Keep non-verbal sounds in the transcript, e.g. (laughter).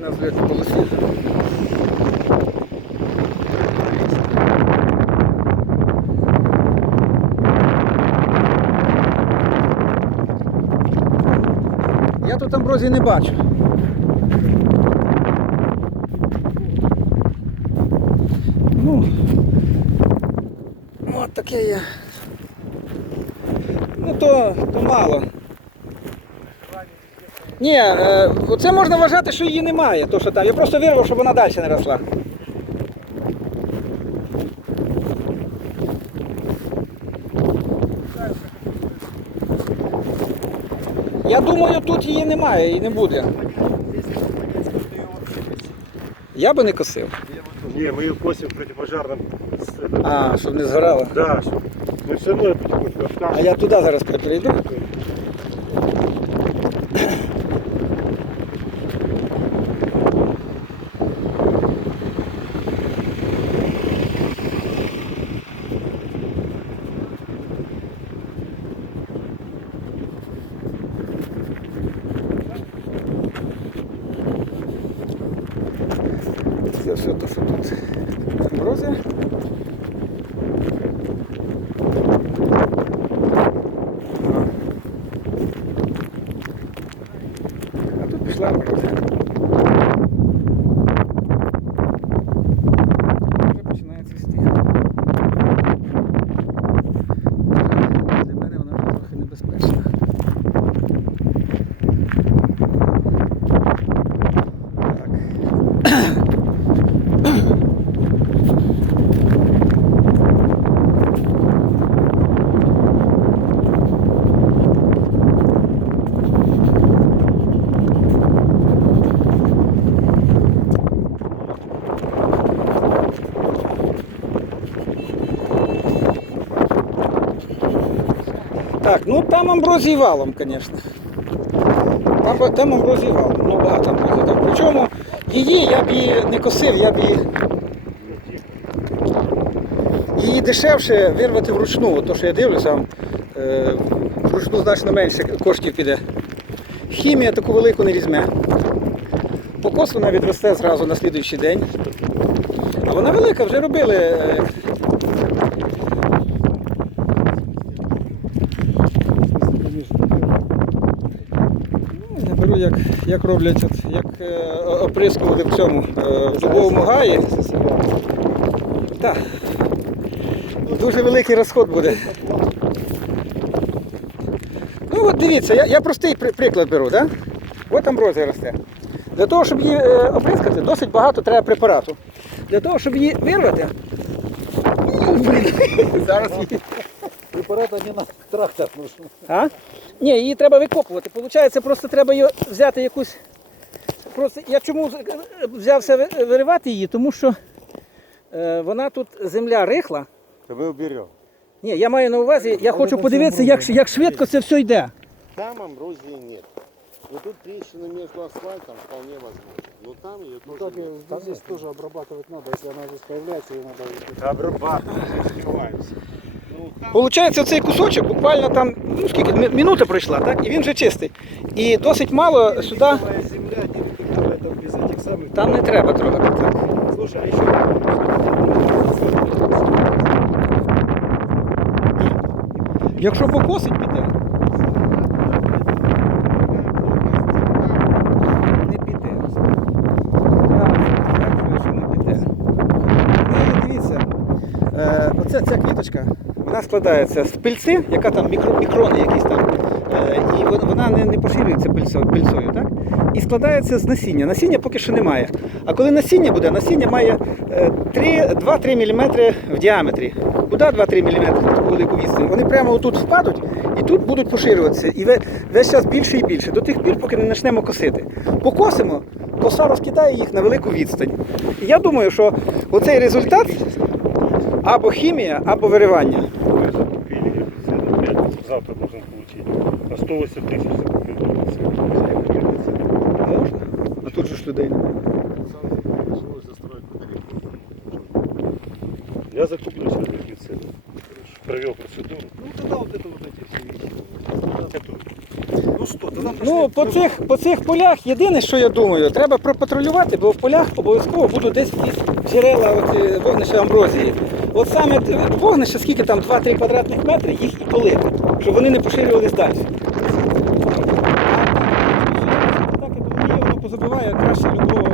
на зльотній полосі. Я тут амброзії не бачу. Ну, от таке є. Ну то, то мало. Ні, е, це можна вважати, що її немає, то що там. Я просто вирвав, щоб вона далі не росла. Я думаю, тут її немає і не буде. Я би не косив. Не, мы ее косим противопожарным. с- А, щоб не згорало. Да, чтоб- мы все равно потихоньку А откажем. я туди зараз перейду. Це все то, що тут. Морози. А тут пішла морози. Вже починається стих. Для мене вона вже трохи небезпечна. Так. Так, ну там амброзії валом, звісно. Там, там амброзії валом, ну багато амброзії. Так. Причому її я б її не косив, я б її. Її дешевше вирвати вручну, то що я дивлюся, там, е, вручну значно менше коштів піде. Хімія таку велику не візьме. Покос вона відросте зразу на слідуючий день. А вона велика, вже робили. Беру, як, як роблять, от, як е, оприскували в цьому е, в дубовому гаї. Так. Дуже великий розход буде. Ну от дивіться, я, я простий приклад беру, да? От амброзія росте. Для того, щоб її е, оприскати, досить багато треба препарату. Для того, щоб її вирвати. Ну, (laughs) зараз її. Препарат не на нужен. А? Ні, її треба викопувати. Получається, просто треба її взяти якусь. Просто я чому з- взявся ви- виривати її? Тому що е, вона тут земля рихла. Да мы уберем. Ні, я маю на увазі, я хочу подивитися, як, ш- як швидко це все йде. Там амброзии нет. Вот тут трещина между асфальтом вполне возможно. Но там ее Ну, тоже так, нет. э, здесь тоже обрабатывать надо, если она здесь появляется, ее надо Обрабатываем, не успеваемся. Получається, цей кусочок буквально там, ну скільки, мі- минута пройшла, так? І він вже чистий. І досить мало сюди, Новая земля, директора, это без этих самых. там не треба трогати. Так. Слушай, а еще Якщо покосить, піде. Не піде. Так, що не піде. Ну, дивіться, е, оця ця квіточка, вона складається з пильці, яка там мікро, мікрони якісь там, е, і вона не, не поширюється пильцою, так? І складається з насіння. Насіння поки що немає. А коли насіння буде, насіння має е, 3 2-3 мм в діаметрі. Куди 2-3 мм таку велику відстань? Вони прямо отут впадуть і тут будуть поширюватися. І весь час більше і більше, до тих пір, поки не почнемо косити. Покосимо, коса розкидає їх на велику відстань. І я думаю, що оцей результат або хімія, або виривання. Мы закупили гербицид, опять завтра должен получить. На 108 тысяч закупили гербицид. Можна? А тут же ж людей немає. Жилой застройку далеко. Я закуплю сейчас гербицид. Провел процедуру. Ну тогда вот это вот эти все вещи. Готов. Ну що, то нам Ну, по цих, по цих полях єдине, що я думаю, треба пропатрулювати, бо в полях обов'язково будуть десь якісь джерела от, е, вогнища амброзії. От саме вогнище, скільки там 2-3 квадратних метри, їх і полити, щоб вони не поширювались далі. Так, і воно позабиває краще любу